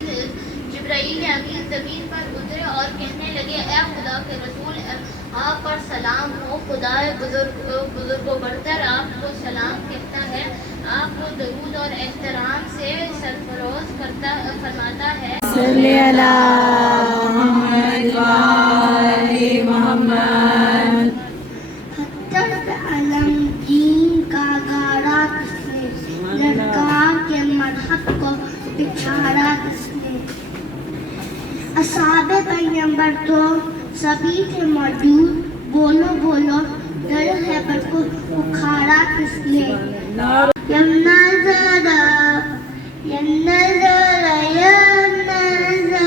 جبرائیل امین زمین پر اترے اور کہنے لگے اے خدا کے رسول آپ پر سلام ہو، خدا بزرگ و برتر آپ کو سلام کہتا ہے، آپ کو درود اور احترام سے سرفراز فرماتا ہے۔ صلی اللہ محمد وآل محمد۔ طرف علمگین کا گاڑا کس نے، لڑکا کے مرحب کو بچھاڑا کس نے، اصحاب پیغمبر تو سبھی تھے موجود، بولو بولو در خیبر کو اکھاڑا کس نے، یم نظرہ یم نظرہ یم نظرہ۔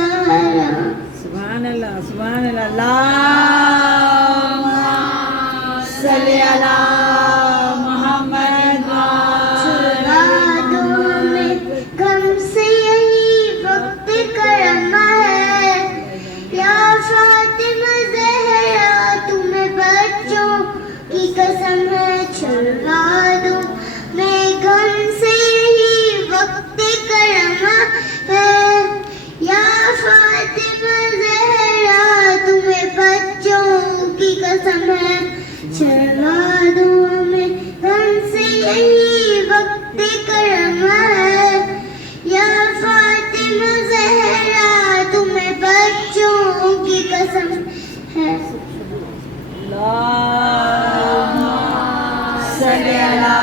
سبحان اللہ سبحان اللہ۔ اللہم صلی علی محمد راتوں میں غم سے یہی وقت کرم ہے، یا فاطمہ زہرا تمہیں بچوں کی قسم ہے، چھڑوا دوں میں غم سے یہی وقت کرم ہے، یا فاطمہ زہرا تمہیں بچوں کی قسم ہے، چھڑوا دوں میں غم سے یہی وقت کرم ہے، یا فاطمہ زہرا تمہیں بچوں کی قسم ہے۔ اللہم صلی علی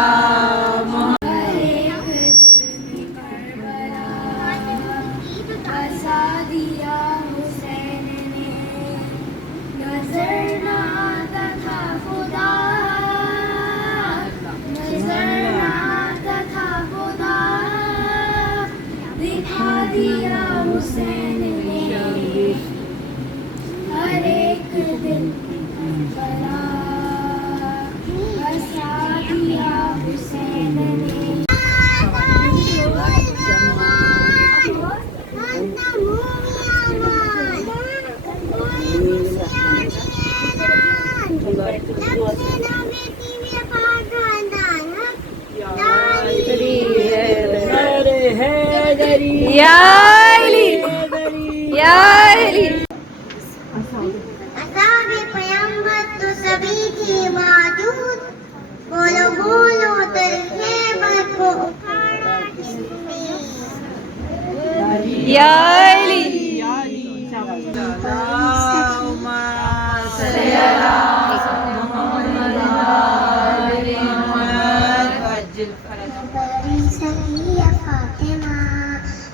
یا علی یا علی۔ اصحاب پیغمبر تو سبھی تھے موجود، بولو بولو در خیبر کو اکھاڑا کس نے، یا علی۔ اللہم صلی علی محمد وآل محمد وعجل فرجہ۔ بڑی سخی ہے فاطمہ،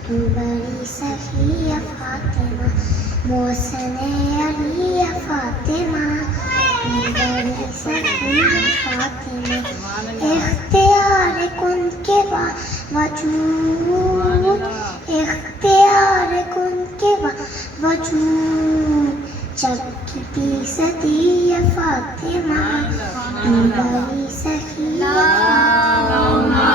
تو بڑی سخی ہے فاطمہ، محسن علی ہے فاطمہ، تو بڑی سخی ہے فاطمہ، اختیار کن کے وجود، اختیار کن کے وجود، جب کی صدی ہے فاطمہ، تو بڑی سخی ہے فاطمہ۔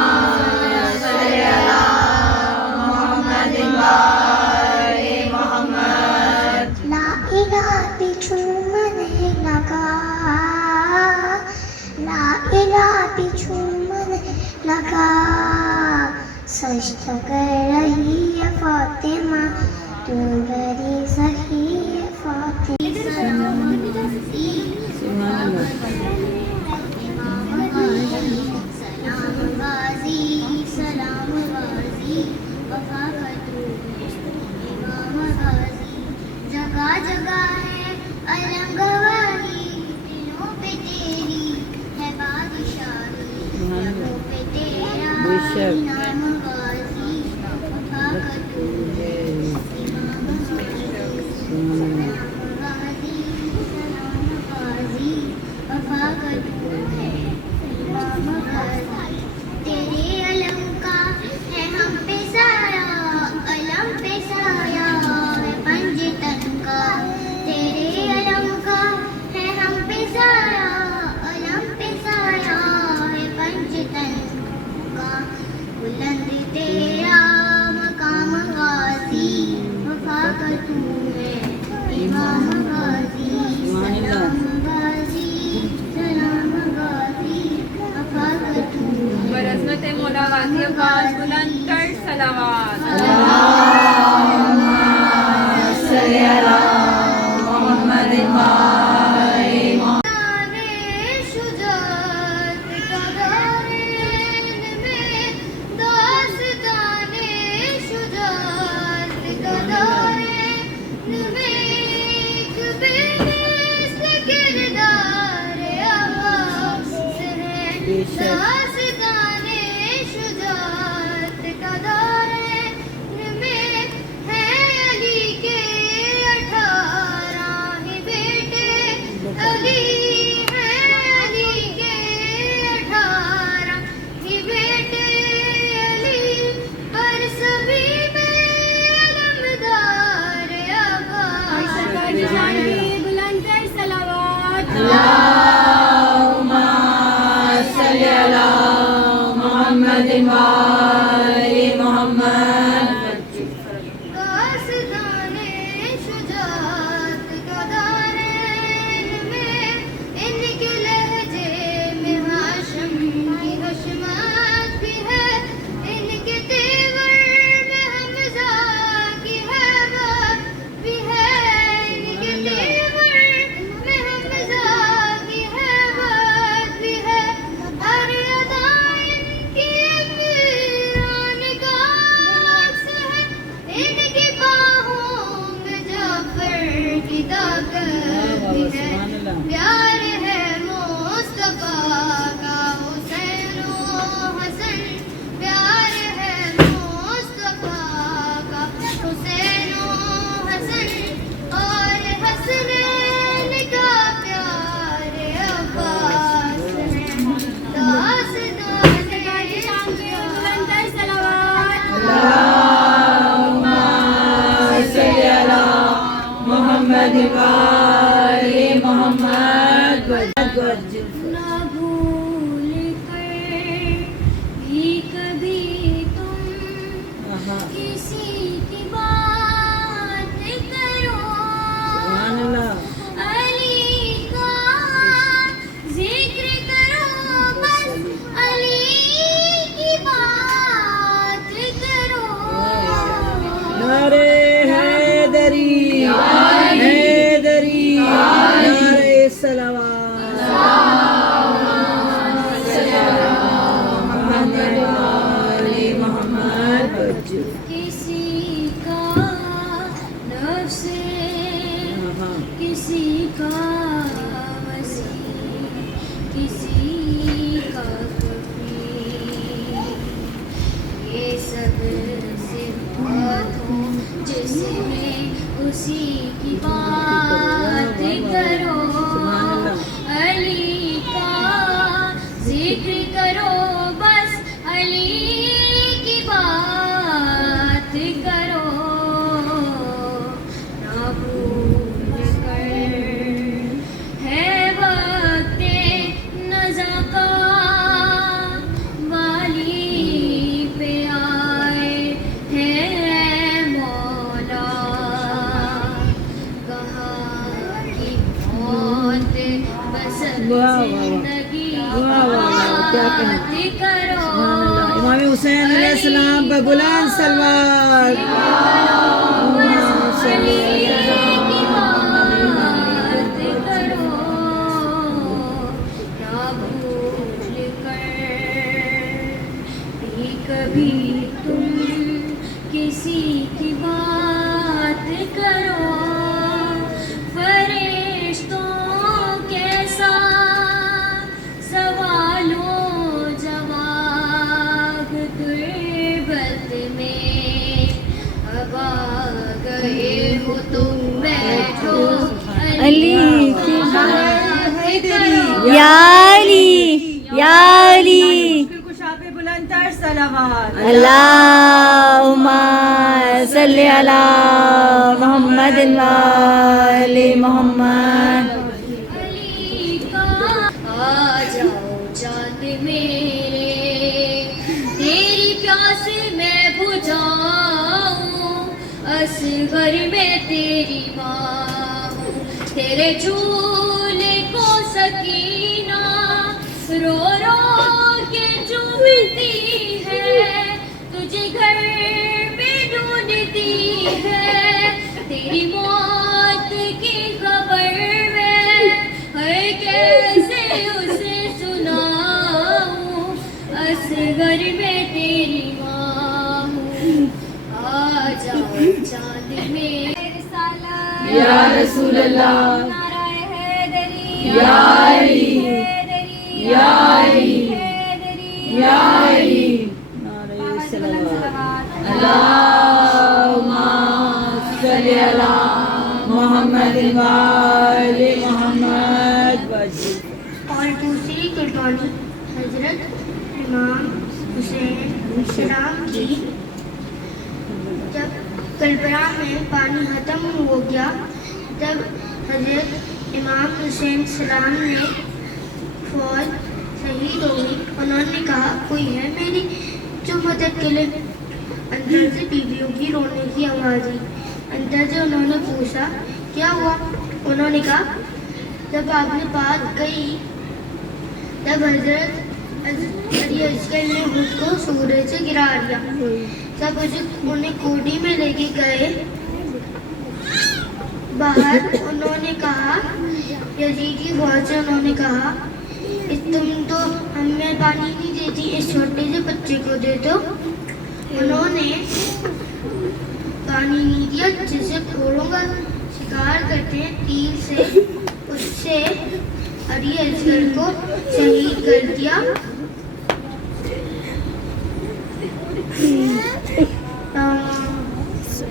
لا الہ بھی جھومنے لگا، لا الہ بھی جھومنے لگا، سجدہ کر رہی ہے فاطمہ، تو بڑی سخی ہے فاطمہ۔ سلام غازی سلام غازی، وفا کا امام غازی، جگہ جگہ ہے علم گواہی، دلوں پہ تیری ہے بادشاہی، لبوں پہ تیرا نام غازی، وفا کا امام غازی، سلام غازی، وفا کا امام غازی، تیرے علم کا ہے ہم پہ سایہ، علم پہ سایہ ہے پنجتن کا، تیرے علم کا ہے ہم پہ سایہ، علم پہ سایہ ہے پنجتن کا، حیدری حیدری نعرہ صلوات محمد آل محمد وجل کسی کا نفس کسی کا وسیع کسی کا کفی یہ سب صفات ہوں جس میں اسی کی بات کرو علی کا ذکر کرو بس علی کی بات کرو نہ بھول کر ہے وقت نزا کا والی پہ آئے ہیں مولا کہا کہ موت بسر زندگی کیا کہنا بات کرو امام حسین علیہ السلام پر بلند سلوات کبھی تم کسی کی بات کرو فرشتوں کیسا سوالوں جواب غربت میں اب آ گئے ہو تو بیٹھو علی کی بات کرو یا علی یا علی بلند تر صلوات اللہم صلی علی محمد وآل محمد علی کا آ جاؤ چاند میرے تیری پیاس میں بجھاؤں اصغر میں تیری ماں ہوں تیرے جھولے کو سکینہ رو رو کے چومتی ہے تجھے گھر میں ڈھونڈتی ہے تیری موت کی خبر میں ہے کیسے اسے سناؤں اصغر میں تیری ماں ہوں آ جاؤ چاند میں رسالت یا رسول اللہ نعرہ حیدری یا علی یا علی یا علی نعرہ صلوات اللہم صلی علی محمد وآل محمد وجل اور دوسری قربانی حضرت امام حسین سلام کی جب کربلا میں پانی ختم ہو گیا تب حضرت امام حسین سلام نے فوج شہید ہو گئی انہوں نے کہا کوئی ہے میری جو مدد کے لیے اندر سے بیویوں کی رونے کی آواز آئی اندر سے انہوں نے پوچھا کیا ہوا انہوں نے کہا جب آپ نے بات کہی تب حضرت علی اصغر نے خود کو سورج سے گرا دیا سب انہیں کوٹھی میں لے کے گئے باہر انہوں نے کہا یزید کی فوج سے انہوں نے کہا تم تو ہمیں پانی نہیں دیتی اس چھوٹے سے بچے کو دے دو انہوں نے پانی نہیں دیا جسے گھوڑوں کا شکار کرتے ہیں تیر سے اس سے علی اصغر کو شہید کر دیا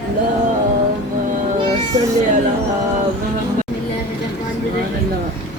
اللہم صلی علی محمد بسم اللہ الرحمن الرحیم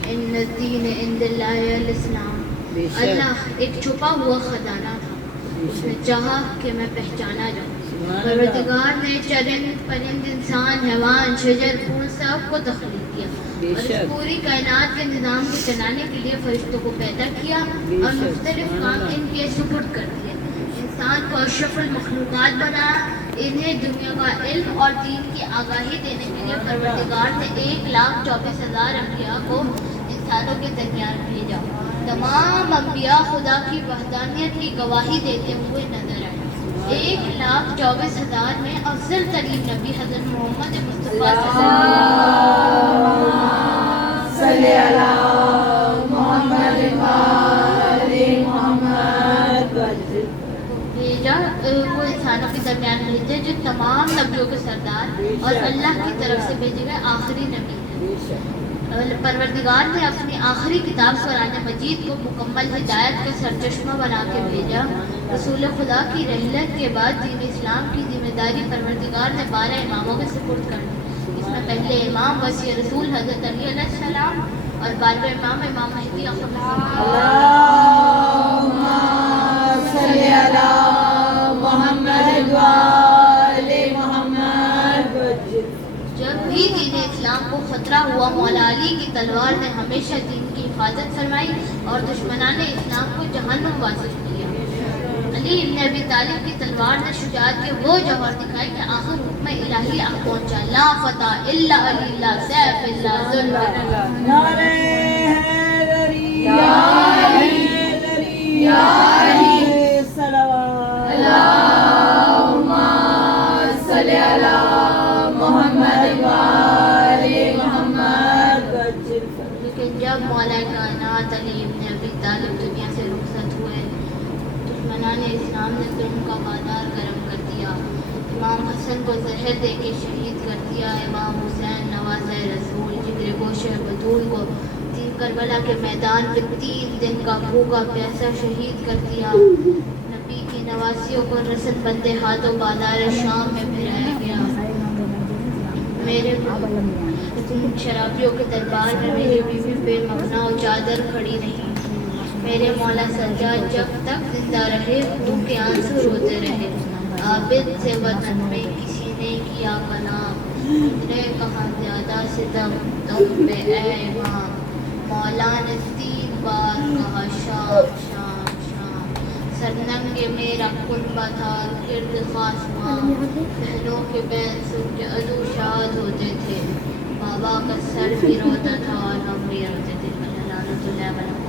ان الدین عند اللہ الاسلام اللہ ایک چھپا ہوا خزانہ تھا اس نے چاہا کہ میں پہچانا جاؤں پروردگار نے چرند پرند انسان حیوان شجر پھول سب کو تخلیق کیا اور اس پوری کائنات کے نظام کو چلانے کے لیے فرشتوں کو پیدا کیا اور مختلف کام ان کے سپرد کر دیا انسان کو اشرف المخلوقات بنایا انہیں دنیا کا علم اور دین کی آگاہی دینے کے لیے پروردگار نے 1,24,000 انبیاء کو انسانوں کے درمیان بھیجا تمام انبیاء خدا کی وحدانیت کی گواہی دیتے ہوئے نظر آئے 1,24,000 میں افضل ترین نبی حضرت محمد مصطفیٰ صلی اللہ صلی علی محمد محمد بھیجا کو انسانوں کے درمیان بھیجے جو تمام نبیوں کے سردار اور اللہ کی طرف سے بھیجے گئے آخری نبی ہیں۔ پروردگار نے اپنی آخری کتاب قرآن مجید کو مکمل ہدایت کا سرچشمہ بنا کے بھیجا۔ رسول خدا کی رحلت کے بعد دین اسلام کی ذمہ داری پروردگار نے 12 اماموں کے سپرد کر دی۔ اس میں پہلے امام وسیع رسول حضرت علی علیہ السلام اور 12ویں امام امام مہدی اللہم صلی علی محمد وآل محمد۔ جب بھی دین اسلام کو خطرہ ہوا مولا علی کی تلوار نے ہمیشہ دین کی حفاظت فرمائی اور دشمنان اسلام کو جہنم واصل کیا۔ علی ابن ابی طالب کی تلوار نے شجاعت کے وہ جوہر دکھائے کہ آخر حکم الہی آ پہنچا۔ لا فتح الا علی لا سیف الا ذوالفقار۔ نعرہ حیدری یا حیدری یا علی صلوات۔ اللہم صلی علی محمد وآل محمد۔ لیکن جب مولا کائنات علی ابن ابی طالب دنیا سے رخصت ہوئے، دشمنان اسلام نے ظلم کا بازار گرم کر دیا۔ امام حسن کو زہر دے کے شہید کر دیا۔ امام حسین نوازِ رسول جگر گوش بطول کو کربلا کے میدان پہ 3 دن کا بھوکا پیاسا شہید کر دیا۔ نبی کی نواسیوں کو رسد بندے ہاتھوں بازار شام میں پھرایا گیا۔ میرے شرابیوں کے دربار میں میری بیوی بے مغنا و چادر کھڑی رہی۔ میرے مولا سجاد جب تک زندہ رہے خون کے آنسو روتے رہے۔ عابد سے وطن میں کسی نے کیا پناہ، نے کہا زیادہ ستم تم پہ اے امام۔ مولا نے 3 بار کہا شام شام شام۔ سرننگ میرا کنبہ تھا گرد خاص ماں، بہنوں کے بین سن کے عدو شاد ہوتے تھے۔ بابا کا سر بھی روتا تھا اور ہم بھی روتے تھے۔ لعنت اللہ علیہ وسلم۔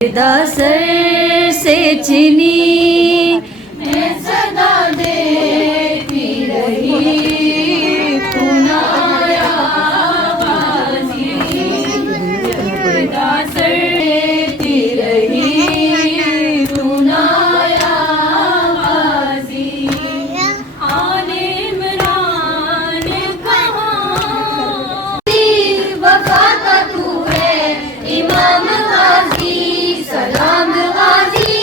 صدا سر سے چنی میں صدا دیتی رہی، تو نہ آیا غازی۔ صدا سر دیتی رہی، تو نہ آیا غازی۔ آل عمران کہاں وفا کا تو ہے امام غازی۔ سلام غازی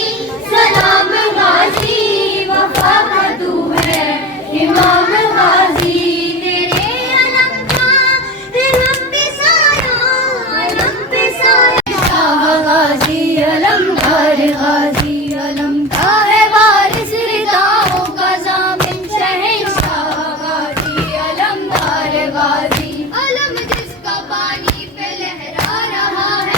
سلام غازی، وفا کا تو ہے امام غازی۔ تیرے علم کا علم پہ سایہ، علم پہ سایہ شاہ غازی، علمدار غازی، علم کا ہے وارث رداؤں کا ضامن شہنشاہ غازی، علمدار غازی۔ علم جس کا پانی پہ لہرا رہا ہے،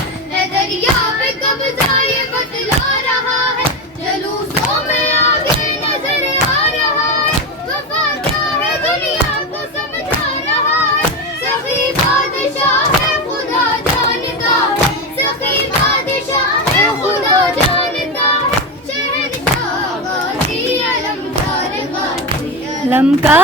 دریا پہ قبضہ یہ بتلا رہا ہے، جلوسوں میں آگے نظر آ رہا ہے، وفا کیا ہے دنیا کو سمجھا رہا ہے۔ سخی بادشاہ ہے خدا جانتا ہے، سخی بادشاہ ہے خدا جانتا ہے، شہنشاہ غازی علمدار غازی۔ علم کا